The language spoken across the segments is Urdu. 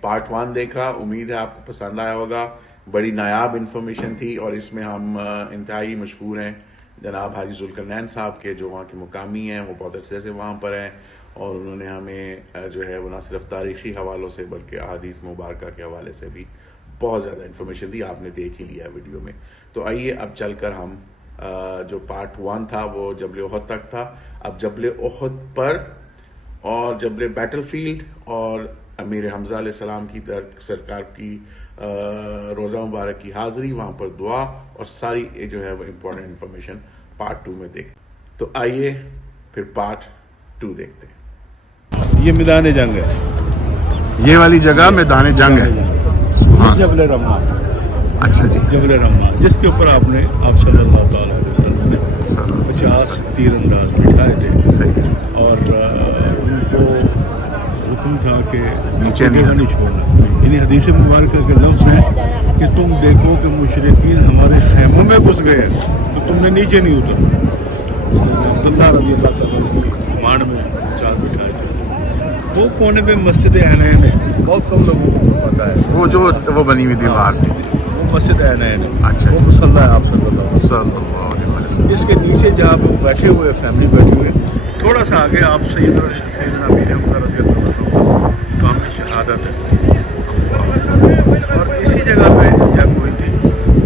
پارٹ 1 دیکھا. امید ہے آپ کو پسند آیا ہوگا. بڑی نایاب انفارمیشن تھی اور اس میں ہم انتہائی مشکور ہیں جناب حاجی ذوالقرنین صاحب کے جو وہاں کے مقامی ہیں, وہ بہت عرصے سے وہاں پر ہیں اور انہوں نے ہمیں جو ہے وہ نہ صرف تاریخی حوالوں سے بلکہ احادیث مبارکہ کے حوالے سے بھی بہت زیادہ انفارمیشن دی. آپ نے دیکھ ہی لیا ویڈیو میں. تو آئیے اب چل کر ہم جو پارٹ 1 تھا وہ جبل احد تک تھا, اب جبل احد پر اور جبل بیٹل فیلڈ اور امیر حمزہ علیہ السلام کی سرکار کی روزہ مبارک کی حاضری, وہاں پر دعا اور ساری جو ہے وہ امپورٹنٹ انفارمیشن پارٹ 2 میں دیکھیں. تو آئیے پھر پارٹ 2 دیکھتے ہیں. یہ میدان جنگ ہے, یہ والی جگہ میدان جنگ ہے. جبل رما. اچھا جی, جبل رما جس کے اوپر آپ صلی اللہ تعالیٰ علیہ وسلم نے 50 تیر انداز بٹھائے تھے. صحیح. اور ان کو حکم تھا کہ نیچے نہیں چھوڑنا. یعنی حدیث مبارکہ کے لفظ ہیں کہ تم دیکھو کہ مشرکین ہمارے خیموں میں گھس گئے ہیں تو تم نے نیچے نہیں اترنا. عبداللہ رضی اللہ تعالیٰ کی مانڈ میں 50 بٹھائے تھے. وہ کونے پہ مسجد عینین ہے, بہت کم لوگوں کو پتہ ہے. وہ جو وہ بنی ہوئی دیوار سے, وہ مسجد عینین ہے. اچھا, وہ مصلی ہے آپ صلی اللہ علیہ وسلم. اس کے نیچے جہاں آپ بیٹھے ہوئے فیملی بیٹھے ہوئے, تھوڑا سا آگے آپ سیدنا امیر حمزہ رضی اللہ عنہ کام کی شہادت ہے. اور اسی جگہ پہ جنگ ہوئی تھی,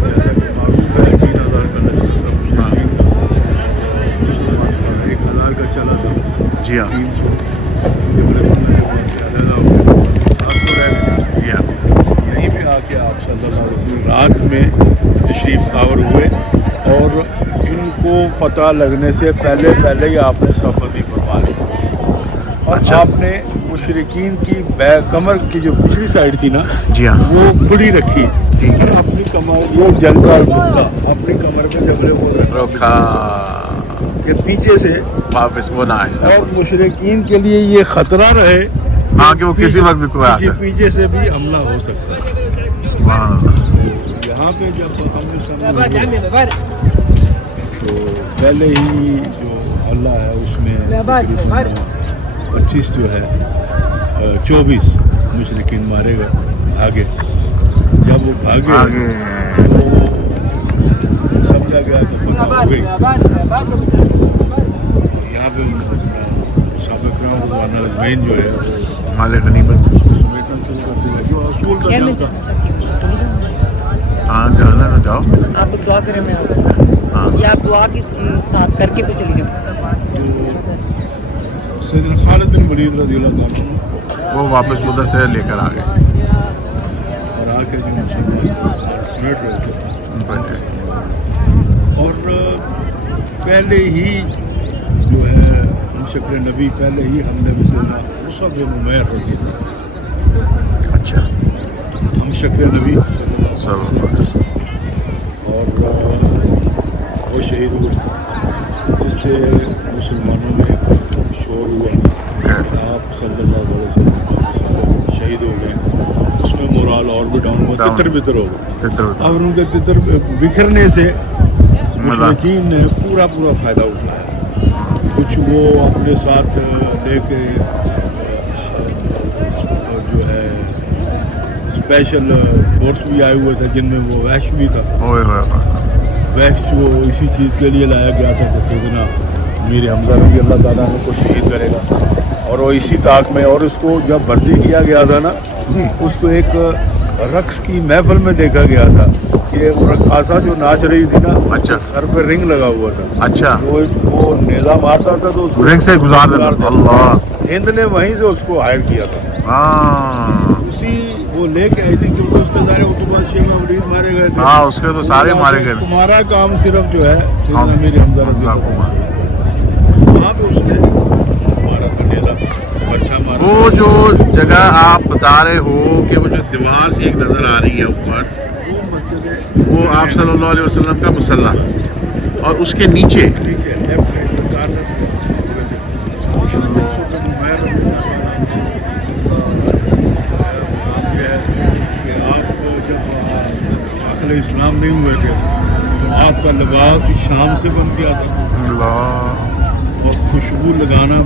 جیسا کہ معروف ہے 3000 کا لشکر تھا, 1000 کا چلا تھا. جی ہاں, 300 یہیں پہ آ کے آپ صلی اللہ علیہ وسلم رات میں تشریف آور ہوئے اور ان کو پتہ لگنے سے پہلے ہی آپ نے سفر بھی فرما لی. اور آپ نے مشرکین کی کمر کی جو پچھلی سائڈ تھی نا, جی ہاں, وہ کھلی رکھی. ٹھیک ہے. اپنی کمر, یہ جنگ کا مدعا اپنی کمر پہ جبلے کو رکھا کہ پیچھے سے واپس وہ نہ آئے, اور مشرکین کے لیے یہ خطرہ رہے ہاں کہ وہ کسی وقت بھی کوئی آ سکتا, پیچھے سے بھی حملہ ہو سکتا ہے. یہاں پہ جب ہمیں تو پہلے ہی جو اللہ ہے اس میں 25 جو ہے 24 مشرکین مارے گئے آگے. جب وہ بھاگے تو سمجھا گیا کہ فتح ہو گئی. یہاں پہ سابق اجمعین جو ہے مال غنیمت سمیٹنا شروع کر دیا. جو اصول کا جنگ تھا. ہاں جانا تو جاؤ, آپ دعا کریں, میں یا آپ دعا کے ساتھ کر کے پہ چلی جاؤں. سیدنا خالد بن ولید رضی اللہ عنہ وہ واپس ادھر سے لے کر آ گئے اور آ کے جو مسلمان اور پہلے ہی جو ہے شکل نبی پہلے ہی ہم نے سیدنا مصعب بن عمیر رضی اللہ. اچھا, ہم شکل نبی اور وہ شہید ہوئے جس سے مسلمانوں میں شور ہوا آپ صلی اللہ علیہ وسلم شہید ہو گئے. اس میں مورال اور بھی ڈاؤن ہوا, تتر بتر ہو گئے. اور ان کے تتر بکھرنے سے مشرکین نے پورا فائدہ اٹھایا. کچھ وہ اپنے ساتھ لے کے جو ہے اسپیشل فورس بھی آئے ہوئے تھے جن میں وہ وحش بھی تھا. وحش وہ اسی چیز کے لیے لایا گیا تھا کہ سیدنا امیر حمزہ رضی اللہ تعالیٰ عنہ کو شہید کرے گا. اور وہ اسی طاق میں, اور اس کو جب بھرتی کیا گیا تھا نا, اس کو ایک رقص کی محفل میں دیکھا گیا تھا کہ وہ رقاصہ جو ناچ رہی تھی نا, اچھا, سر پہ رنگ لگا ہوا تھا. اچھا, وہ نیزہ مارتا تھا تو اس کو رنگ سے گزار دیتا. اللہ, ہند نے وہیں سے اس کو ہائر کیا تھا. ہاں, اسی وہ لے کے آئی تھی کیونکہ اس کے سارے عتبہ شیخ ولید مارے گئے تھے. ہاں, اس کے تو سارے مارے گئے. تمہارا کام صرف جو ہے امیر حمزہ رضی اللہ عنہ, وہاں پہ اس نے مارا تھا نیزہ, اچھا مارا. وہ جو جگہ آپ بتا رہے ہو کہ وہ جو دیوار سے ایک نظر آ رہی ہے اوپر, وہ مسجد وہ آپ صلی اللہ علیہ وسلم کا مصلی, اور اس کے نیچے اسلام نہیں ہوئے تھے تو آپ کا لباس شام سے بن گیا تھا. اللہ, اور خوشبو لگانا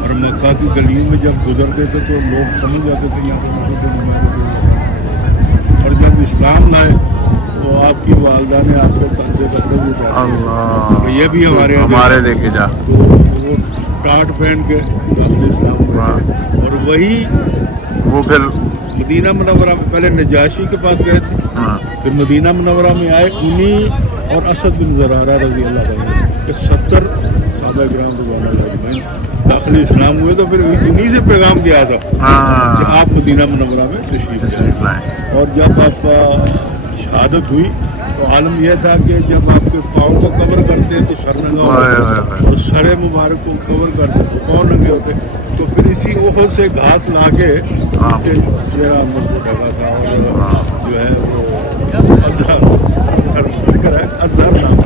اور مکہ کی گلیوں میں جب گزرتے تھے تو لوگ سمجھ جاتے تھے یہاں پہ محمد بن عمیر۔ اور جب اسلام لائے تو آپ کی والدہ نے آپ کے تن سے کپڑے بھی اتار دیے اللہ یہ بھی ہمارے لے کے جا تو وہ ٹاٹ پہن کے داخل اسلام میں تھے۔ اور وہی وہ پھر مدینہ منورہ میں پہلے نجاشی کے پاس گئے تھے، پھر مدینہ منورہ میں آئے انہیں اور اسد بن زرارہ رضی اللہ عنہ کہ 70 صحابہ کرام رضوان اللہ اجمعین داخلی اسلام ہوئے، تو پھر انہیں سے پیغام گیا تھا کہ آپ مدینہ منورہ میں تشریف لائیں۔ اور جب آپ کا شہادت ہوئی تو عالم یہ تھا کہ جب آپ کے پاؤں کو کور کرتے تو سر ننگا ہوتا اور سر مبارک کو کور کرتے تو پاؤں ننگے ہوتے، تو پھر اسی احد سے گھاس لا کے چہرہ مضبوط ڈھکا تھا اور جو ہے وہ اظہر نام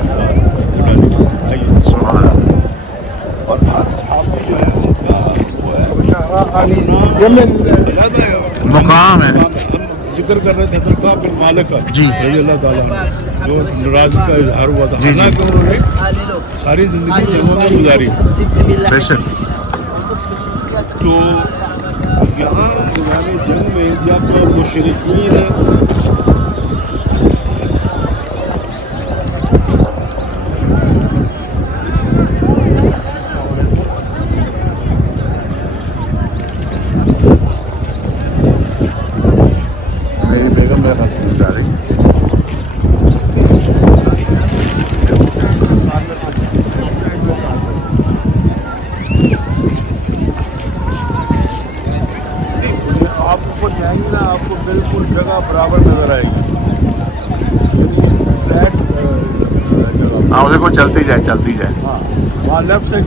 اور مقام ہے ذکر کر رہے تھے حضرت بن مالک کا جی رضی اللہ تعالیٰ عنہ، جو ناراضی کا اظہار ہوا تھا، حالانکہ انہوں نے ساری زندگی جنگوں میں گزاری، بے شک تو یہاں میدان جنگ میں جب مشرکین میری بیگم میرے پاس پہنچ جا رہی آپ اوپر جائیں گے نا آپ کو بالکل جگہ برابر نظر آئے گی، فلیٹ جگہ، ہاں اسے کو چلتی جائے ہاں وہاں لیفٹ سائڈ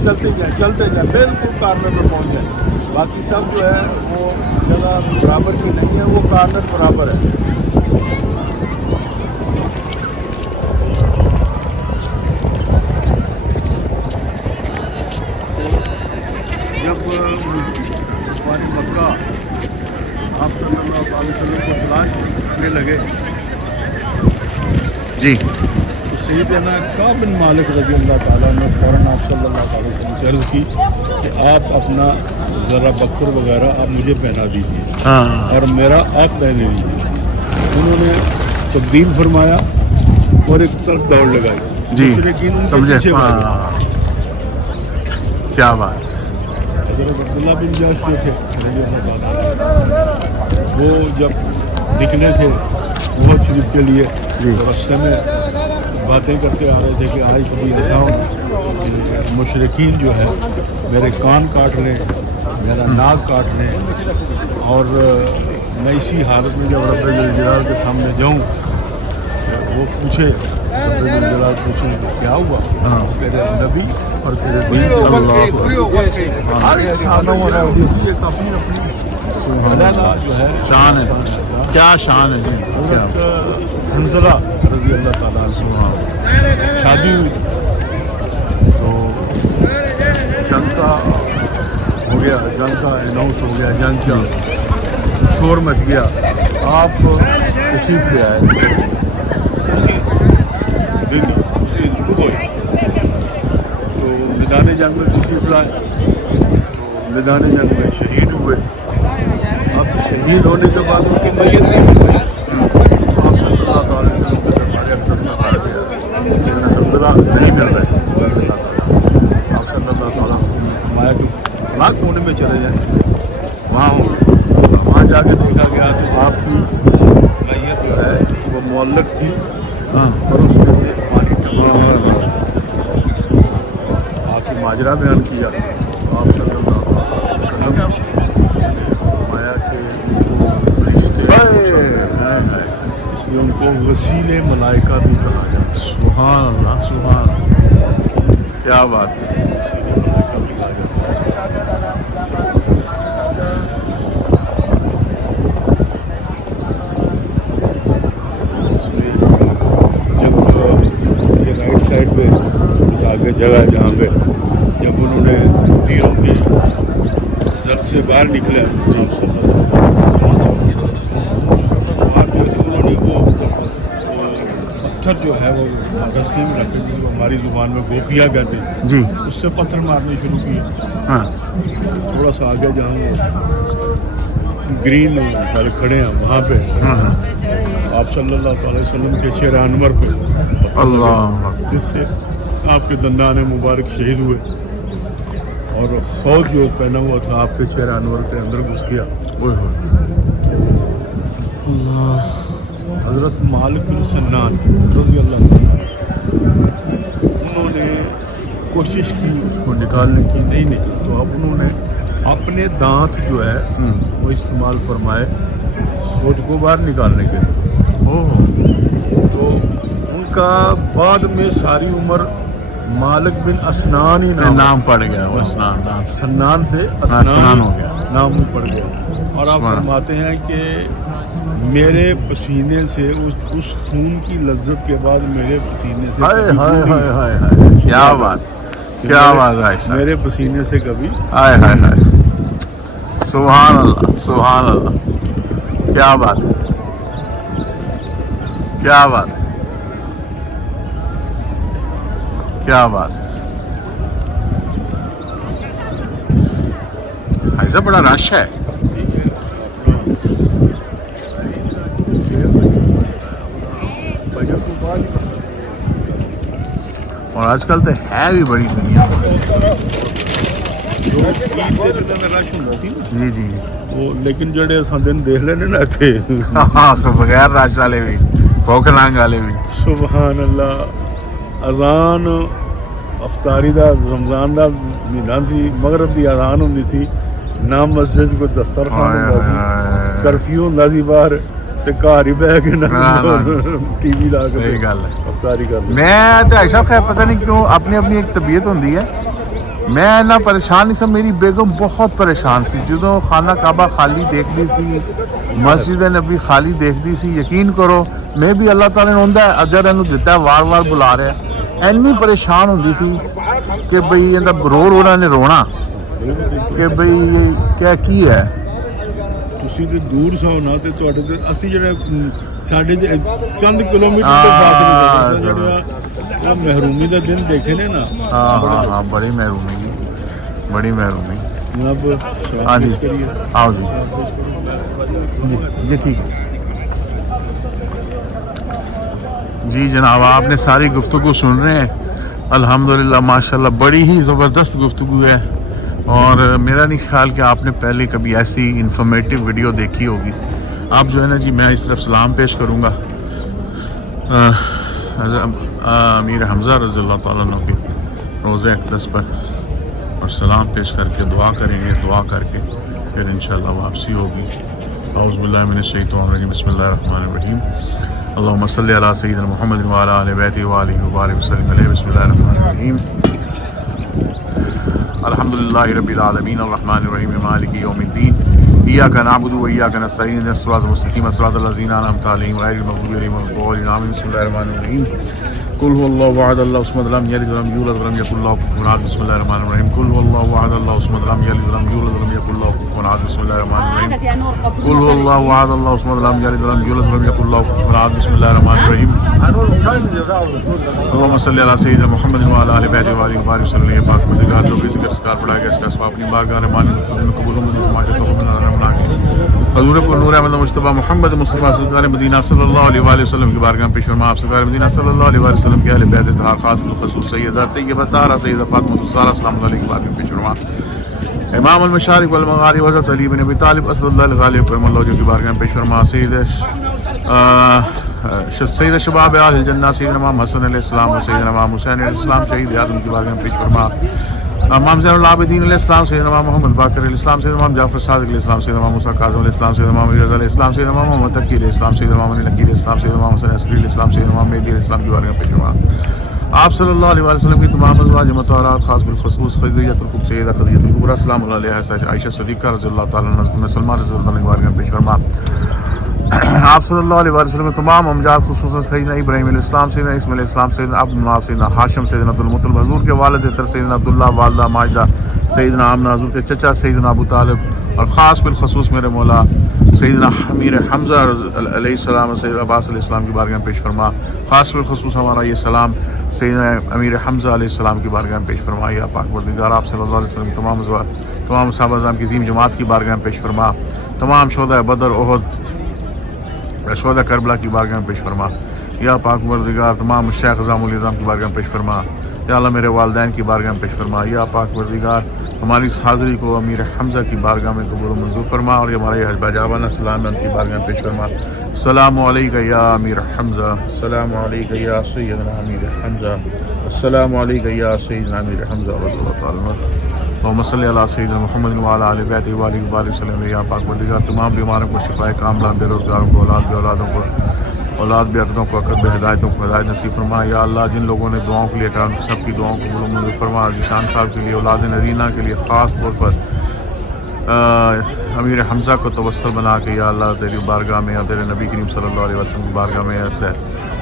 چلتے جائیں بالکل کارنر پہ پہنچ جائیں، باقی سب جو ہے وہ جگہ برابر کی نہیں ہے، وہ کارنر برابر ہے۔ جب ہماری مکہ آپ صلی اللہ علیہ وسلم کو تلاش کرنے لگے جی تو سیدنا کعب بن مالک رضی اللہ تعالیٰ نے فوراً آپ صلی اللہ علیہ وسلم سے عرض کی کہ آپ اپنا ذرا بکر وغیرہ آپ مجھے پہنا دیجیے اور میرا آپ پہنے دیجیے۔ انہوں نے تبدیل فرمایا اور ایک طرف دوڑ لگائی، جی مشرکین ان کے سمجھے پیچھے بھاگے۔ کیا بات حضرت عبداللہ بن جاش جو تھے رضی اللہ تعالیٰ، وہ جب نکلے تھے بہت شریف کے لیے تو راستے میں باتیں کرتے آ رہے تھے کہ آج کبھی ایسا ہو مشرکین جو ہے میرے کان کاٹ لیں، میرا ناک کاٹ لیں، اور میں اسی حالت میں جب رب جلال کے سامنے جاؤں وہ پوچھے رب جلال پوچھیں کہ کیا ہوا، تیرے نبی اور تیرے دین جو ہے شان ہے، کیا شان ہے جی حضرت حنظلہ رضی اللہ تعالیٰ عنہ شادی ہوئی تو جنگ کا ہو گیا، جنگ کا اناؤنس ہو گیا، جنگ کا شور مچ گیا، آپ تشریف لے آئے دن اسی صبح تو میدان جنگ میں تشریف لائے، تو میدان جنگ میں شہید ہوئے۔ اب شہید ہونے کے بعد ان کی میت نہیں مل رہی، آپ صلی اللہ علیہ وسلم کے دربار اقدس میں کہا گیا سیدنا حنظلہ نہیں مل رہے، آپ صلی اللہ تعالیٰ نے فرمایا کہ فلاں کونے میں چلے جائیں، وہاں جا کے دیکھا گیا تو آپ کی میت جو ہے وہ معلق تھی اور اس میں سے پانی سے آپ کی ماجرا بیان کیا، آپ صلی اللہ علیہ وسلم فرمایا کہ اس لیے ان کو وسیلے ملائکہ بھی کہا جاتا ہے۔ سبحان اللہ سبحان اللہ، کیا بات ہے، وسیلے ملائکہ بھی کہا جاتا ہے۔ اس میں جب رائٹ سائڈ پہ آگے جگہ ہے جہاں پہ جب انہوں نے تیروں کی زد سے باہر نکلے باہر جو ہے انہوں نے وہ پتھر جو ہے وہ رسی میں رکھے جس کو ہماری زبان میں گوپیا کہتے ہیں، جی اس سے پتھر مارنے شروع کیے. ہاں تھوڑا سا آگے جہاں گرین گھر کھڑے ہیں وہاں پہ ہاں ہاں آپ صلی اللہ تعالی وسلم کے چہرہ انور پہ اللہ جس سے آپ کے دندان مبارک شہید ہوئے اور خود جو پہنا ہوا تھا آپ کے چہرہ انور کے اندر گھس گیا. اوئے ہوئے اللہ حضرت مالک بن سنان رضی اللہ عنہ انہوں نے کوشش کی اس کو نکالنے کی، نہیں نکلی، تو اب انہوں نے اپنے دانت جو ہے وہ استعمال فرمائے خود کو باہر نکالنے کے لیے. تو ان کا بعد میں ساری عمر مالک بن اسنان ہی نام پڑ گیا وہ اسنان سنان سے اسنان ہو گیا. نام ہی پڑ گیا. اور آپ فرماتے ہیں کہ میرے پسینے سے اس خون کی لذت کے بعد میرے پسینے سے ہائے کبھی ہائے دور ہائے نہیں. ہائے ہائے کیا بات کیا بات ہے میرے پسینے سے کبھی ہائے ہائے ہائے سبحان اللہ سبحان اللہ کیا بات ہے کیا بات کیا بات ایسا بڑا رش ہے. اور آج کل تو ہے بھی بڑی دنیا. جی جی وہ لیکن جڑے اساں دن دیکھ لینے نا اتھے ہاں بغیر رش والے بھی بھوک لانگ والے بھی. سبحان اللہ. اذان افطاری دا رمضان دا مہینہ سی، مغرب دی اذان ہوندی سی، نہ مسجد کو دسترخوان ہوندا سی، کرفیو ہوندا سی باہر تے گھر ہی بیٹھ کے ٹی وی لا کے صحیح گل ہے. افطاری کر لی. میں تو ایسا خیر پتہ نہیں کیوں اپنی اپنی ایک طبیعت ہوندی ہے. میں اتنا پریشان نہیں سا، میری بیگم بہت پریشان سی جدوں خانہ کعبہ خالی دیکھدی سی، مسجد نبی خالی دیکھدی سی. یقین کرو میں بھی اللہ تعالیٰ نے اوندا اجر اینو دتا ہے، وار وار بلا رہا ہے. اینی پریشان ہوندی سی کہ بھئی ایندا رو نے رونا کہ بھئی کیا کی ہے. تسی تے دور سو نا تے تواڈے تے اسی جڑے ساڈے چند کلومیٹر دے فاصلے تے جڑا محرومی دا دن دیکھے نے نا. ہاں ہاں ہاں بڑی محرومی جی بڑی محرومی. جناب ہاں جی کریے. آؤ جی جی جی ٹھیک ہے جی جناب. آپ نے ساری گفتگو سن رہے ہیں الحمدللہ ماشاءاللہ بڑی ہی زبردست گفتگو ہے. اور میرا نہیں خیال کہ آپ نے پہلے کبھی ایسی انفارمیٹیو ویڈیو دیکھی ہوگی. آپ جو ہے نا جی میں اس طرف سلام پیش کروں گا امیر حمزہ رضی اللہ تعالیٰ عنہ کے روزہ اقدس پر، اور سلام پیش کر کے دعا کریں گے. دعا کر کے پھر انشاءاللہ واپسی ہوگی. اعوذ باللہ من الشیطان الرجیم بسم اللہ الرحمن الرحیم. اللہم صلی علی سیدنا محمد وعلی آل بیتہ وآلہ وبارک وسلم علیہ. بسم اللہ الرحمن الرحیم. الحمدللہ رب العالمین الرحمن الرحیم مالک یوم الدین. ایاک نعبد و ایاک نستعین اهدنا الصراط المستقیم صراط الذین انعمت علیہم غیر المغضوب علیہم ولا الضالین آمین. بسم اللہ الرحمن الرحیم. قل هو الله احد الله الصمد لم يلد ولم يولد ولم يكن له كفوا احد. بسم الله الرحمن الرحيم. قل هو الله احد الله الصمد لم يلد ولم يولد ولم يكن له كفوا احد. بسم الله الرحمن الرحيم. قل هو الله احد الله الصمد لم يلد ولم يولد ولم يكن له كفوا احد. بسم الله الرحمن الرحيم. اللهم صل على سيدنا محمد وعلى ال بیت وآلہ وبارک وسلم علیہ. پاک مددگار جو بھی ذکر اذکار پڑھایا گیا اس کا ثواب اپنی بارگاہ رحمان میں قبول ہو. ہمارے توبہ نظر بنا کے حضور پر نور احمد مجتبی محمد مصطفیٰ سرکار مدینہ صلی اللہ علیہ وآلہ وسلم کی بارگاہ پیش فرما. آپ سرکار مدینہ صلی اللہ علیہ وآلہ وسلم کے اہل بیت اطہار خاتون الخصوص سیدہ طیبہ طاہرہ سیدہ فاطمہ الزہرا سلام علیہ کی بارگاہ پیش فرما. امام المشارق والمغارب حضرت علی بن ابی طالب اسد اللہ الغالب کرم اللہ وجہہ کی بارگاہ پیش فرما. سید شباب اہل الجنہ سیدنا امام حسن علیہ السلام و سیدنا امام حسین علیہ السلام شہید اعظم کی بارگاہ پیش فرما. امام زین العابدین علیہ السلام سیدنا امام محمد باقر علیہ السلام سیدنا امام جعفر صادق علیہ السلام سیدنا امام موسیٰ کاظم علیہ السلام سیدنا امام رضا علیہ السلام سیدنا امام محمد تقی علیہ السلام سیدنا امام علی علیہ السلام سیدنا امام حسن عسکری علیہ السلام سیدنا امام مہدی علیہ السلام کی بارگاہ پیش فرما. آپ صلی اللہ علیہ وسلم کی تمام ازواج مطہرات خاص بالخصوص خدیجہ الکبریٰ سیدہ خدیجہ الکبریٰ سلام اللہ علیہا، عائشہ صدیقہ رضی اللہ تعالیٰ عنہا، سلمہ رضی اللہ عنہ کی بارگاہ پیش فرما. آپ صلی اللہ علیہ وسلم کے تمام امجاد خصوصاً سیدنا ابراہیم علیہ السلام، سیدنا اسماعیل علیہ السلام، سیدنا عبد المناف، سیدنا ہاشم، سیدنا عبد المطلب، حضور کے والد تر سیدنا عبداللہ، والدہ ماجدہ سیدنا آمنہ، حضور کے چچا سیدنا ابو طالب، اور خاص بالخصوص میرے مولا سیدنا امیر حمزہ علیہ السلام اور سیدنا عباس علیہ السلام کی بارگاہ میں پیش فرما. خاص بالخصوص ہمارا یہ سلام سیدنا امیر حمزہ علیہ السلام کی بارگاہ میں پیش فرما. یا پاک پروردگار آپ صلی اللہ علیہ وسلم تمام صحابہ اعظام کی عظیم جماعت کی بارگاہ میں پیش فرما. تمام شہداء بدر، احد، شہداء کربلا کی بارگاہ میں پیش فرما. یا پاک پروردگار تمام شیخ اعظام النظام کی بارگاہ میں پیش فرما. یا اللہ میرے والدین کی بارگاہ میں پیش فرما. یا پاک پروردگار ہماری اس حاضری کو امیر حمزہ کی بارگاہ میں قبول و منظور فرما، اور یہ ہمارا یہ حج باجابانہ سلام ہے ان کی بارگاہ میں پیش فرما. السلام علیکہ یا امیر حمزہ، السلام علیکہ یا سیدنا امیر حمزہ، السلام علیکہ یا سیدنا امیر حمزہ رضی اللہ تعالیٰ عنہ. اللہم صلی علی سیدنا محمد وعلی آل بیتہ وآلہ وبارک وسلم. یا پاک پروردگار تمام بیماروں کو شفائے کاملہ، بے روزگاروں کو اولادوں کو اولاد بے عقدوں کو عقد، بے ہدایتوں کو ہدایت نصیب فرما. یا اللہ جن لوگوں نے دعاؤں کے لیے کہا ان سب کی دعاؤں کو قبول منظور فرما. ذیشان صاحب کے لیے، اولاد نرینہ کے لیے خاص طور پر امیر حمزہ کو توسل بنا کے یا اللہ تیری بارگاہ میں، یا تیرے نبی کریم صلی اللہ علیہ وسلم کی بارگاہ میں سے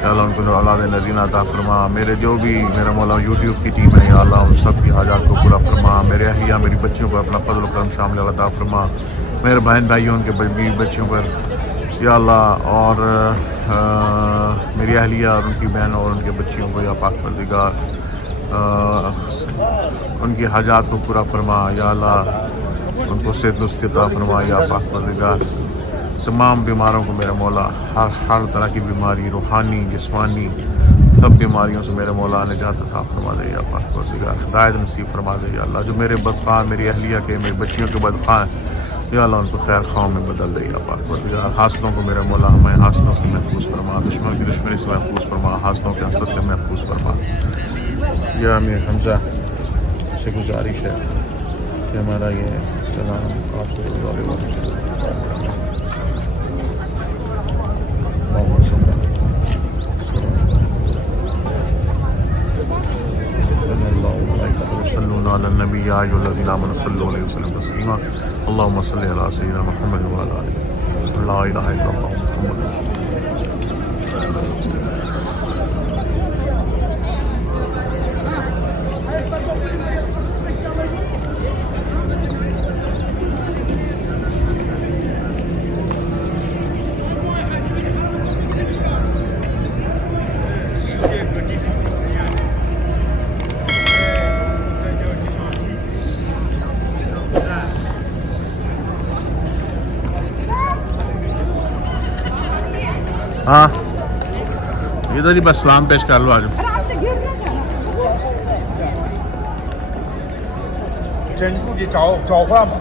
یا اللہ ان کو اولاد نرینہ عطا فرما. میرے جو بھی میرا مولا یوٹیوب کی ٹیم ہے یا اللہ ان سب کی حاجات کو پورا فرما. میرے اہلیہ میری بچیوں پر اپنا فضل و کرم شامل عطا فرما. میرے بہن بھائیوں ان کے بیوی بچیوں پر یا اللہ، اور میری اہلیہ اور ان کی بہن اور ان کے بچیوں کو یا پاک پروردگار ان کی حاجات کو پورا فرما. یا اللہ ان کو صحت و عطا فرما. یا پاک پروردگار تمام بیماروں کو میرے مولا ہر طرح کی بیماری، روحانی جسمانی سب بیماریوں سے میرے مولا نجات عطا فرما دے. یا پاک پروردگار ہدایت نصیب فرما دے. یا اللہ جو میرے بدخواہ، میری اہلیہ کے، میری بچیوں کے بدخواہ ہیں یا اللہ ان کو خیر خواہوں میں بدل دے. یا پاک پروردگار حاسدوں کو میرے مولا ہمیں حاسدوں سے محفوظ فرما، دشمن کی دشمنی سے محفوظ فرما، حاسدوں کے حسد سے محفوظ فرما. یا امیر حمزہ سے گزارش ہے کہ ہمارا یہ سلام آپ صلی اللہ علیہ وسلم صلوا علی النبی یا ایھا الذین آمنوا صلوا علیہ وسلم تسلیما. اللہم صلی علی سیدنا محمد وعلی آلہ. لا الہ الا اللہ محمد رسول اللہ. ہاں ادھر ہی بس سلام پیش کر لو. آج珍珠的召唤嘛，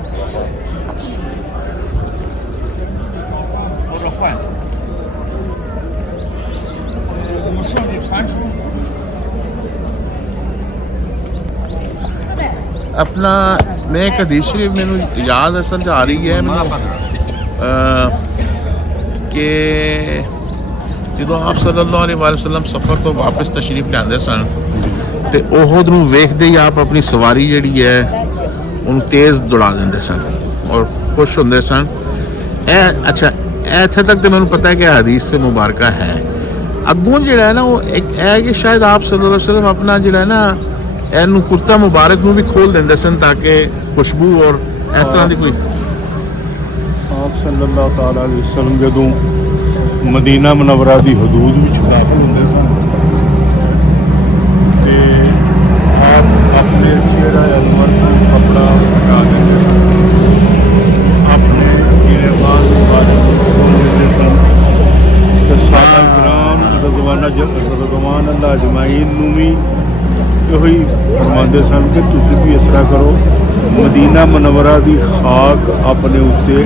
或者换，我们圣地传书。 اپنا میں ایک حدیث شریف مینوں یاد اصل آ رہی ہے کہ جدو آپ صلی اللہ علیہ وسلم سفر تو واپس تشریف لے سن تے احد نو ویکھدے ہی آپ اپنی سواری جڑی ہے ان تیز دوڑا دے سن اور خوش ہوندے سن. اچھا ایتھے تک تو مینوں پتہ ہے کہ حدیث سے مبارکہ ہے. اگوں جڑا ہے نا وہ ایک ہے کہ شاید آپ صلی اللہ علیہ وسلم اپنا جڑا ہے نا اینو کرتا مبارک نو بھی کھول دے سن تاکہ خوشبو اور اس طرح دی کوئی. آپ صلی اللہ تعالیٰ علیہ وسلم جدوں مدینہ منورہ دی حدود وچ داخل ہوندے سن تے آپ اپنے چہرہ انور کو کپڑا ہٹا دیندے سن، اپنے گریبان مبارک کو دیندے سن تے صحابہ کرام رضوان اللہ اجمعین نو بھی یہی فرماندے سن کہ تسی بھی اس طرح کرو، مدینہ منورہ دی خاک اپنے اوتے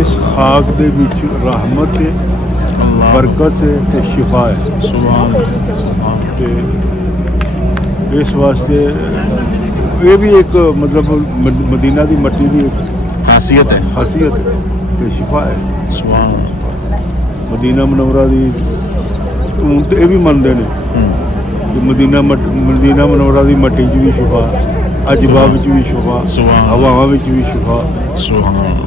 اس خاک دے وچ رحمت ہے، برکت ہے تے شفا ہے. سبحان تے اس واسطے یہ بھی ایک مطلب مدینہ دی مٹی دی ایک خاصیت ہے، خاصیت ہے تے شفا ہے. سبحان مدینہ منورہ دی یہ بھی منتے ہیں کہ مدینہ منورہ دی مٹی چ بھی شفا، اجبا وچ بھی شفا، ہواواں وچ بھی شفا. سبحان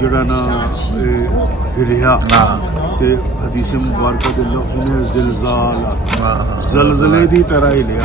ਜਿਹੜਾ ਨਾ ਹਿਲਿਆ ਤੇ ਹਦੀਸ ਮੁਬਾਰਕਾ ਦੇ ਲਫ਼ਜ਼ ਨੇ ਜ਼ਿਲਜ਼ਾਲ ਜ਼ਲਜ਼ਲੇ ਦੀ ਤਰ੍ਹਾਂ ਹਿਲਿਆ।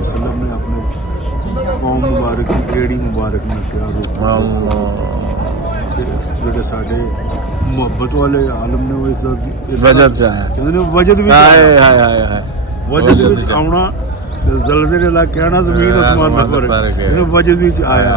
ਵਸੱਲਮ ਨੇ ਆਪਣੇ ਕੌਮ ਮੁਬਾਰਕ ਦੀ ਏੜੀ ਮੁਬਾਰਕ ਨਾਲ ਕਿਹਾ ਜਿਹੜੇ ਸਾਡੇ ਮੁਹੱਬਤ ਵਾਲੇ ਆਲਮ ਨੇ ਉਹ ਇਸ ਵਜਦ ਚ ਆਇਆ, ਕਹਿੰਦੇ ਨੇ ਵਜਦ ਵਿੱਚ ਵਜਦ ਵਿੱਚ ਆਉਣਾ ਤੇ ਜ਼ਲਜ਼ਲੇ ਲਾ ਕਹਿਣਾ ਜ਼ਮੀਨ ਅਸਮਾਨ ਦਾ ਫਰਕ ਹੈ, ਵਜਦ ਵਿੱਚ ਆਇਆ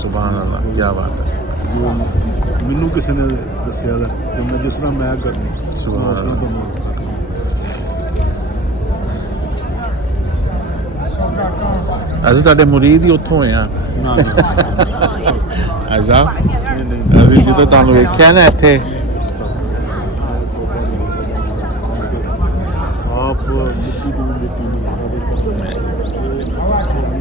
ਸੁਭਾਨ ਅੱਲਾਹ, ਕੀ ਬਾਤ ਹੈ। ਜੋ ਮੈਨੂੰ ਕਿਸੇ ਨੇ ਦੱਸਿਆ ਦਾ ਕਿ ਮੈਂ ਜਿਸ ਤਰ੍ਹਾਂ ਮੈਂ ਕਰਨੀ ਸੁਭਾਨ ਅੱਲਾਹ। ਅਸੀਂ ਤੁਹਾਡੇ ਮੁਰੀਦ ਹੀ ਉੱਥੋਂ ਹੋਏ ਆ। ਐਸਾ ਅਸੀਂ ਜਦੋਂ ਤੁਹਾਨੂੰ ਵੇਖਿਆ ਨਾ ਇੱਥੇ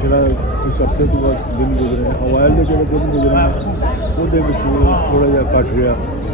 ਜਿਹੜਾ ਇੱਕ ਅਰਸੇ ਤੋਂ ਬਾਅਦ ਦਿਨ ਗੁਜ਼ਰੇ ਨੇ, ਅਵਾਇਲ ਦੇ ਜਿਹੜੇ ਦਿਨ ਗੁਜ਼ਰੇ ਨੇ ਉਹਦੇ ਵਿੱਚ ਥੋੜ੍ਹਾ ਜਿਹਾ ਘੱਟ ਰਿਹਾ।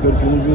ਫਿਰ ਕਿਉਂਕਿ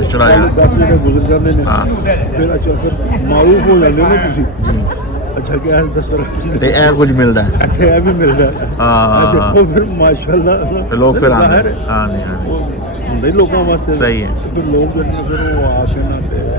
ਅਸ਼ਰਾ 10 ਜਿਹੜੇ ਗੁਜ਼ਰ ਜਾਂਦੇ ਨੇ ਹਾਂ। ਫਿਰ ਅੱਛਾ ਫਿਰ ਮਾਊਫ ਹੋ ਜਾਂਦੇ ਨੇ ਤੁਸੀਂ ਅੱਛਾ ਕਿ ਇਹ ਦੱਸੋ ਤੇ ਇਹ ਕੁਝ ਮਿਲਦਾ ਹੈ ਇੱਥੇ ਇਹ ਵੀ ਮਿਲਦਾ ਹਾਂ ਅੱਛਾ ਉਹ ਫਿਰ ਮਾਸ਼ਾਅੱਲਾ ਤੇ ਲੋਕ ਫਿਰ ਆਉਂਦੇ ਜ਼ਾਹਿਰ ਹਾਂ ਨਹੀਂ ਹਾਂ ਉਹ ਹੁੰਦਾ ਹੀ ਲੋਕਾਂ ਵਾਸਤੇ ਸਹੀ ਹੈ। ਤੇ ਫਿਰ ਲੋਕ ਜਿਹੜੇ ਨੇ ਫਿਰ ਉਹ ਆ ਕੇ ਨਾ ਤੇ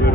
ਫਿਰ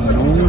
9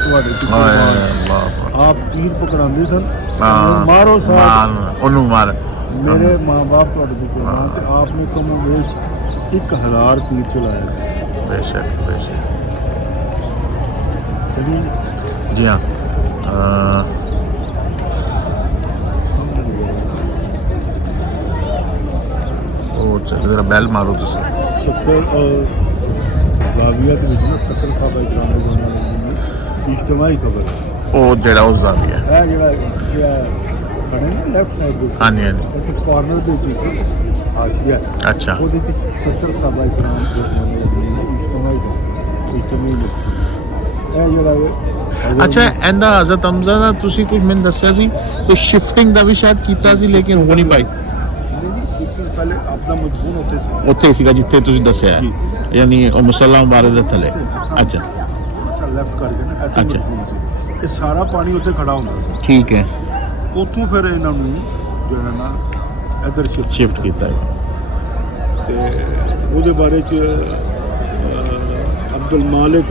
ਤੁਹਾਡੇ ਤੋਂ ਹਾਏ ਕੁਰਬਾਨ। ਅੱਲਾਹ ਆਪ ਤੀਰ ਪਕੜਾਉਂਦੇ ਸਨ ਹਾਂ ਮਾਰੋ ਸਾਹਿਬ ਮਾਰ ਉਹਨੂੰ ਮਾਰ ਮੇਰੇ ਮਾਂ-ਬਾਪ ਤੁਹਾਡੇ ਤੋਂ ਕੁਰਬਾਨ ਤੇ ਆਪ ਨੇ ਕਮੋ ਬੇਸ਼ 1000 ਤੀਰ ਚਲਾਇਆ ਸੀ। ਬੇਸ਼ੱਕ ਬੇਸ਼ੱਕ ਚਲੀ ਜੀ ਹਾਂ ਉਹ ਚੱਲ ਜਰਾ ਬੈਲ ਮਾਰੋ ਤੁਸੀਂ 70 ਜ਼ਾਵੀਆ ਦੇ ਵਿੱਚ ਨਾ 70 ਸਾਹਬਾ ਇਕਰਾਮ ਦੇ ਜਾਣਾ ਨੇ ਇਜਤਮਾਈ ਖਬਰ ਹੈ। ਉਹ ਜਿਹੜਾ ਉਸ ਦਾ ਵੀ ਹੈ ਇਹ ਜਿਹੜਾ ਕਿਆ ਖੜੇ ਨੇ ਲੈਫਟ ਸਾਈਡ ਦੇ ਉੱਤੇ ਹਾਂਜੀ ਹਾਂਜੀ ਉੱਥੇ ਕਾਰਨਰ ਦੇ ਵਿੱਚ ਇੱਕ ਹਾਸ਼ੀਆ ਹੈ। ਅੱਛਾ ਉਹਦੇ ਚ 70 ਸਾਹਬਾ ਇਕਰਾਮ ਦੇ ਜਾਣਾ ਇਜਤਮਾਈ ਨੇ ਇਹ ਜਿਹੜਾ ਹੈ ਅੱਛਾ ਇਹਦਾ ਹਜ਼ਰਤ ਹਮਜ਼ਾ ਦਾ ਤੁਸੀਂ ਕੁਝ ਮੈਨੂੰ ਦੱਸਿਆ ਸੀ ਕੁਝ ਸ਼ਿਫਟਿੰਗ ਦਾ ਵੀ ਸ਼ਾਇਦ ਕੀਤਾ ਸੀ ਲੇਕਿਨ ਹੋ ਨਹੀਂ ਪਾਈ ਪਹਿਲੇ ਆਪਣਾ ਮਜਬੂਨ ਉੱਥੇ ਸੀ ਉੱਥੇ ਸੀਗਾ ਜਿੱਥੇ ਤੁਸੀਂ ਦੱਸਿਆ ਹੈ। ਜੀ। ਯਾਨੀ ਉਹ ਮੁਸੱਲਾ ਮੁਬਾਰਕ ਦੇ ਥੱਲੇ ਅੱਛਾ ਲੈਫਟ ਕਰਕੇ ਨਾ ਇੱਥੇ ਅੱਛਾ। ਮਜਬੂਨ ਸੀ ਇਹ ਸਾਰਾ ਪਾਣੀ ਉੱਥੇ ਖੜਾ ਹੁੰਦਾ ਸੀ। ਠੀਕ ਹੈ ਉੱਥੋਂ ਫਿਰ ਇਹਨਾਂ ਨੂੰ ਜਿਹੜਾ ਨਾ ਇੱਧਰ ਸ਼ਿਫਟ ਕੀਤਾ ਹੈ ਤੇ ਉਹਦੇ ਬਾਰੇ ਚ ਅਬਦੁਲ ਮਾਲਿਕ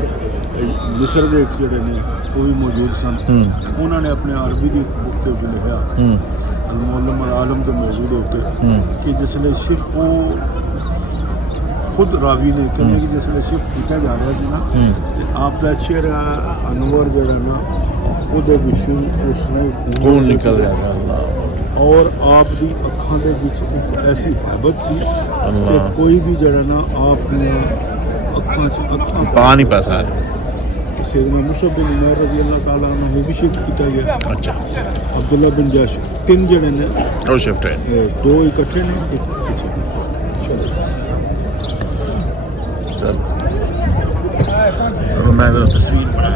ਮਿਸਰ ਦੇ ਜਿਹੜੇ ਨੇ ਉਹ ਵੀ ਮੌਜੂਦ ਸਨ। ਹੂੰ ਉਹਨਾਂ ਨੇ ਆਪਣੇ ਅਰਬੀ ਦੀ ਬੁੱਕ ਦੇ ਵਿੱਚ ਲਿਖਿਆ ਹੂੰ المعلم العالم ਦੇ ਮੌਜੂ ਦੇ ਉੱਤੇ ਹੂੰ ਕਿ ਜਿਸਲੇ ਸ਼ਿਫਟ ਉਹ ਖੁਦ ਰਾਵੀ ਨੇ ਕਹਿੰਦੇ ਕਿ ਜਿਸਲੇ ਸ਼ਿਫਟ ਕੀਤਾ ਜਾ ਰਿਹਾ ਸੀ ਨਾ ਹੂੰ ਤੇ ਆਪ ਦਾ ਚਿਹਰਾ ਅਨਵਰ ਜਿਹੜਾ ਨਾ ਉਹਦੇ ਵਿੱਚੋਂ ਉਸ ਨੇ ਖੂਨ ਨਿਕਲ ਰਿਹਾ ਸੀ ਅੱਲਾਹ ਔਰ ਆਪ ਦੀ ਅੱਖਾਂ ਦੇ ਵਿੱਚ ਇੱਕ ਐਸੀ ਹੈਬਤ ਸੀ ਕਿ ਅੱਲਾਹ ਕੋਈ ਵੀ ਜਿਹੜਾ ਨਾ ਆਪ ਦੀਆਂ ਅੱਖਾਂ 'ਚ ਅੱਖਾਂ ਪਾ ਨਹੀਂ ਪਾ ਸਕਦਾ ਸੈਯਦਨਾ ਮੁਸਅਬ ਬਿਨ ਉਮਰ ਰਜ਼ੀ ਅੱਲਾਹ ਤਾਲਾ ਨੂੰ ਉਹ ਵੀ ਸ਼ਿਫਟ ਕੀਤਾ ਗਿਆ। ਅੱਛਾ ਅਬਦੁੱਲਾ ਬਿਨ ਜਾਸ਼ ਤਿੰਨ ਜਿਹੜੇ ਨੇ ਉਹ ਸ਼ਿਫਟ ਹੈ ਦੋ ਇਕੱਠੇ ਨੇ ਇੱਕ ਪਿੱਛੇ। ਚਲ ਮੈਂ ਤਸਵੀਰ ਬਣਾ